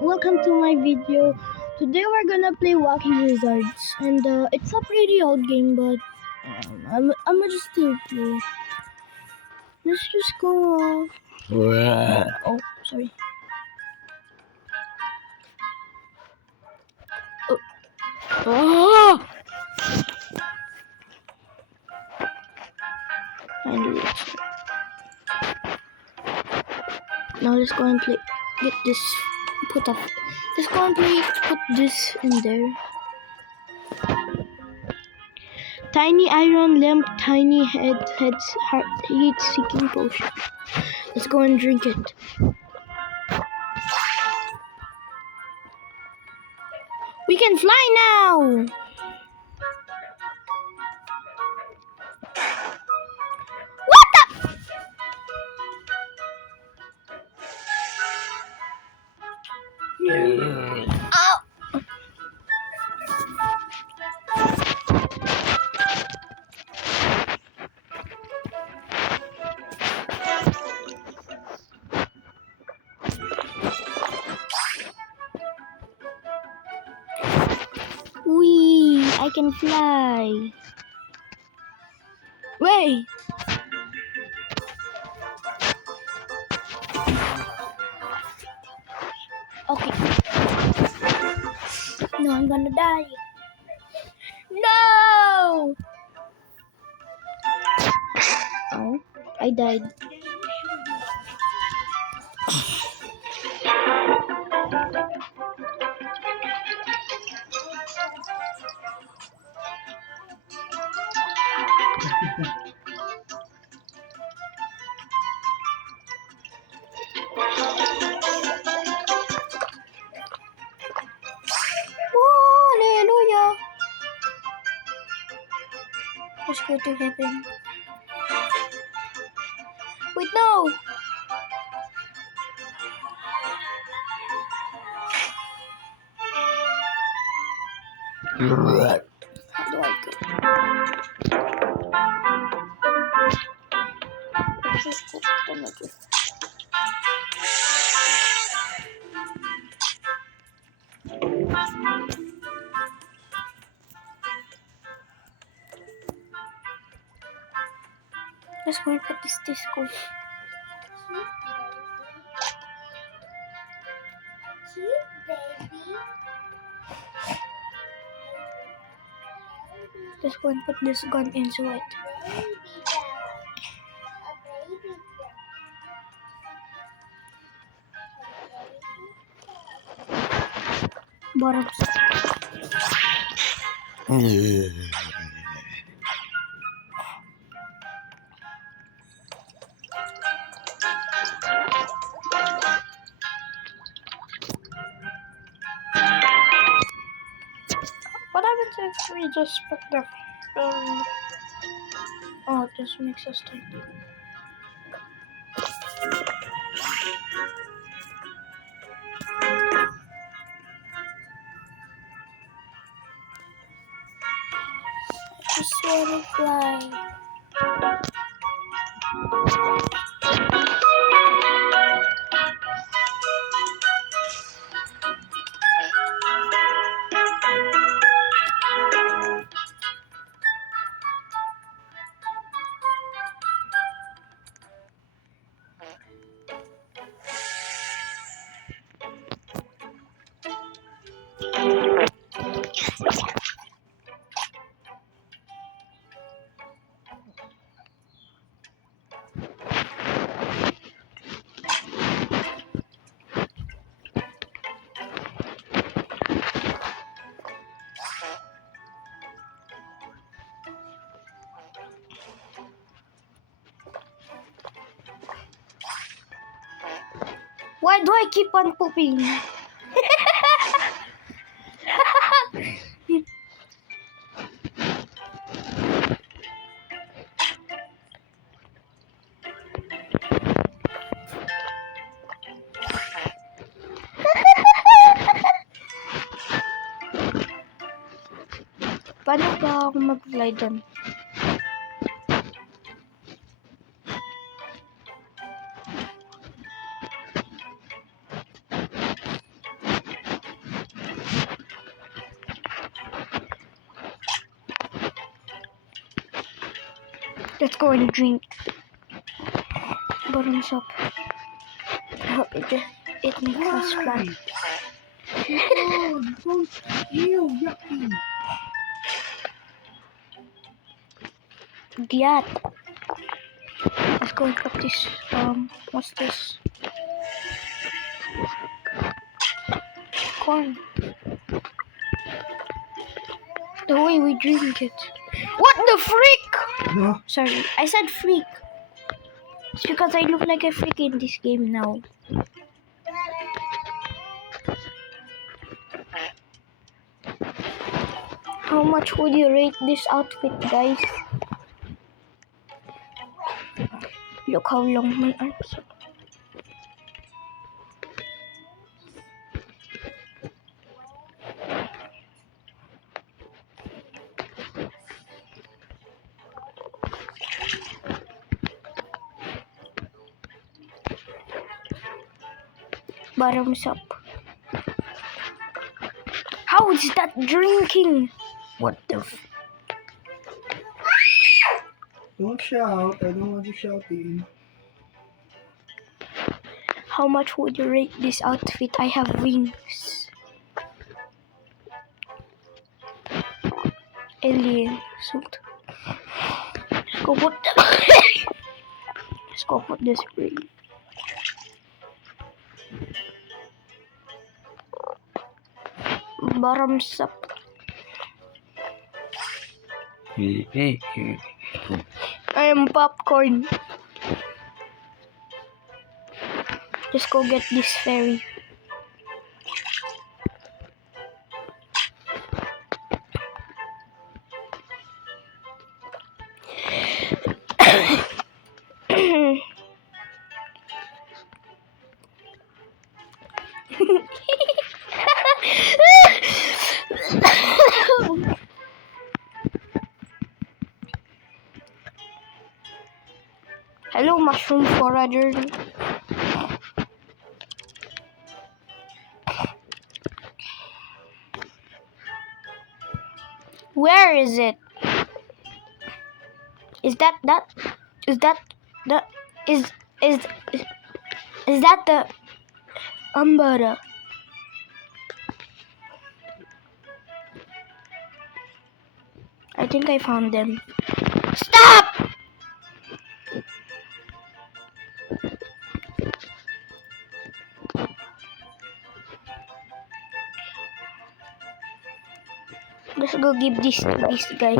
welcome to my video. Today we're gonna play Walking Wizards, and it's a pretty old game, but I'm gonna just still play it. Let's just go. Oh, sorry. Oh, finally. Now let's go and play. Get this put up. Let's go and play. Put this in there. Tiny iron lamp, tiny heads, heat-seeking potion. Let's go and drink it. We can fly now! What the? Oh! Wee! I can fly. Wait! Okay. No, I'm gonna die. No! Oh, I died. Oh, hallelujah! Let's go to heaven. Wait, no! How do I go? Just go to another. Let's go and put this disco. Let's go and put this gun into it. Bottoms. What happens if we just put the oh, it just makes us tight. I just wanna fly. Why do I keep on pooping? Paano ba ako mag-fly dyan? Let's go and drink. Bottoms up. I hope it makes us fly. Oh, so ew, yucky. Giat. Let's go and practice. What's this? Corn. The way we drink it. What the freak? No. Sorry, I said freak. It's because I look like a freak in this game now. How much would you rate this outfit, guys? Look how long my arms are. Bottoms up. How is that drinking? What the Don't shout. I don't want you shouting. How much would you rate this outfit? I have wings. Alien suit. Let's go put the Let's go put the spray. Bottoms up. I am popcorn. Let's go get this fairy. Hello, mushroom forager. Where is it? Is that the is that the umbrella? I think I found them. Stop! Let's go give this to this guy.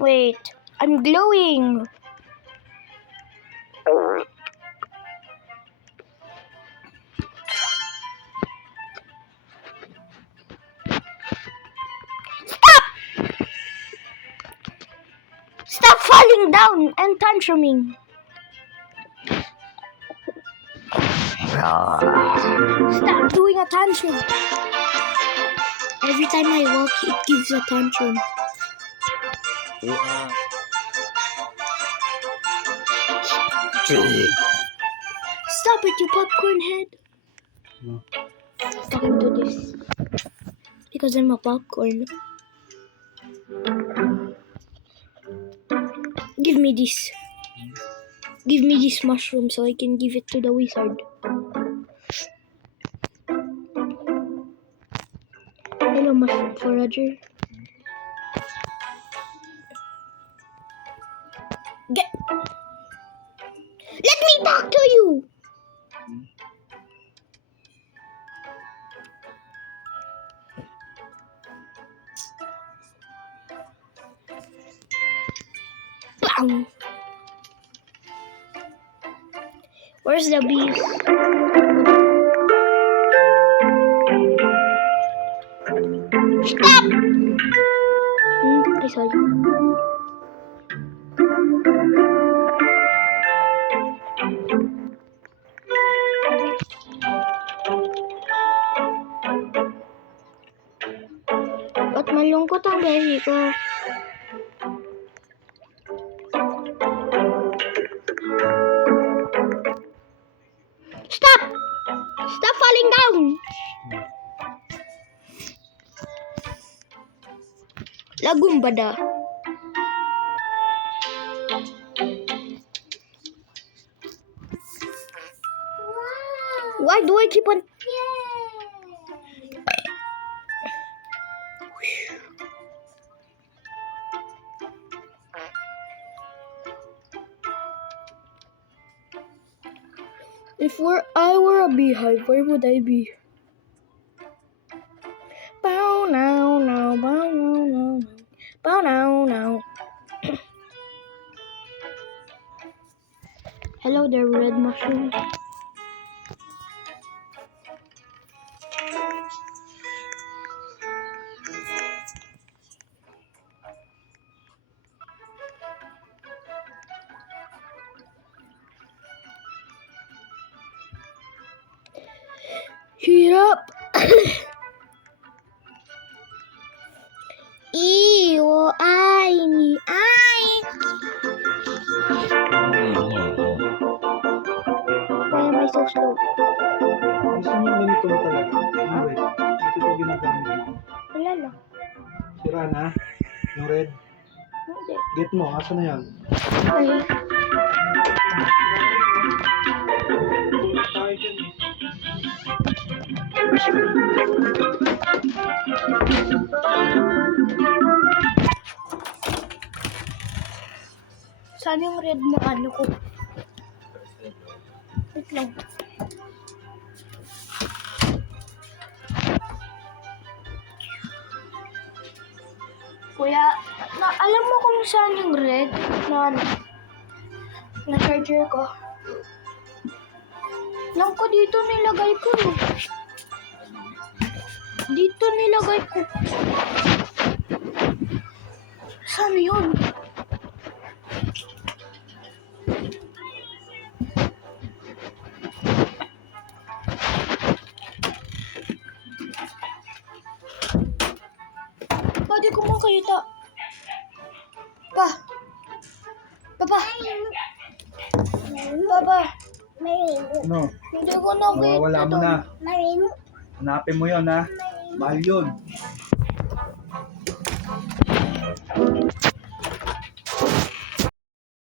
Wait, I'm glowing. Stop falling down and tantruming. Stop doing a tantrum. Every time I walk, it gives a tantrum. Stop it, you popcorn head. No. Talking to this. Because I'm a popcorn. Give me this. Give me this mushroom so I can give it to the wizard. Hello, mushroom forager. Get. Let me talk to you. Bam. Where's the bees? Stop! I saw you. Ba't malungkot ang behi ko? Stop! Stop falling down! Lagumbada. Why do I keep on... If I were a beehive, where would I be? Bow now, now, bow now, now, bow now, now. Hello there, red mushroom. Heat up. Ew, ay. Why am I so slow? Gusto niyo ganito mo talaga? Yung red. Ito ko ginagamit. Wala lang. Sira na? Yung red? Hindi. Get mo, asa na yan? Ay. Tayo dyan eh. Saan yung red na ano ko? Wait lang. Kuya, alam mo kung saan yung red na ano? Na charger ko? Alam ko dito nilagay ko. Dito nilagay ko. Saan yun? Di ko makita. Papa. Ano? Hindi ko nakita. Mawawala mo na. Hanapin mo yun ha. Mahal yun.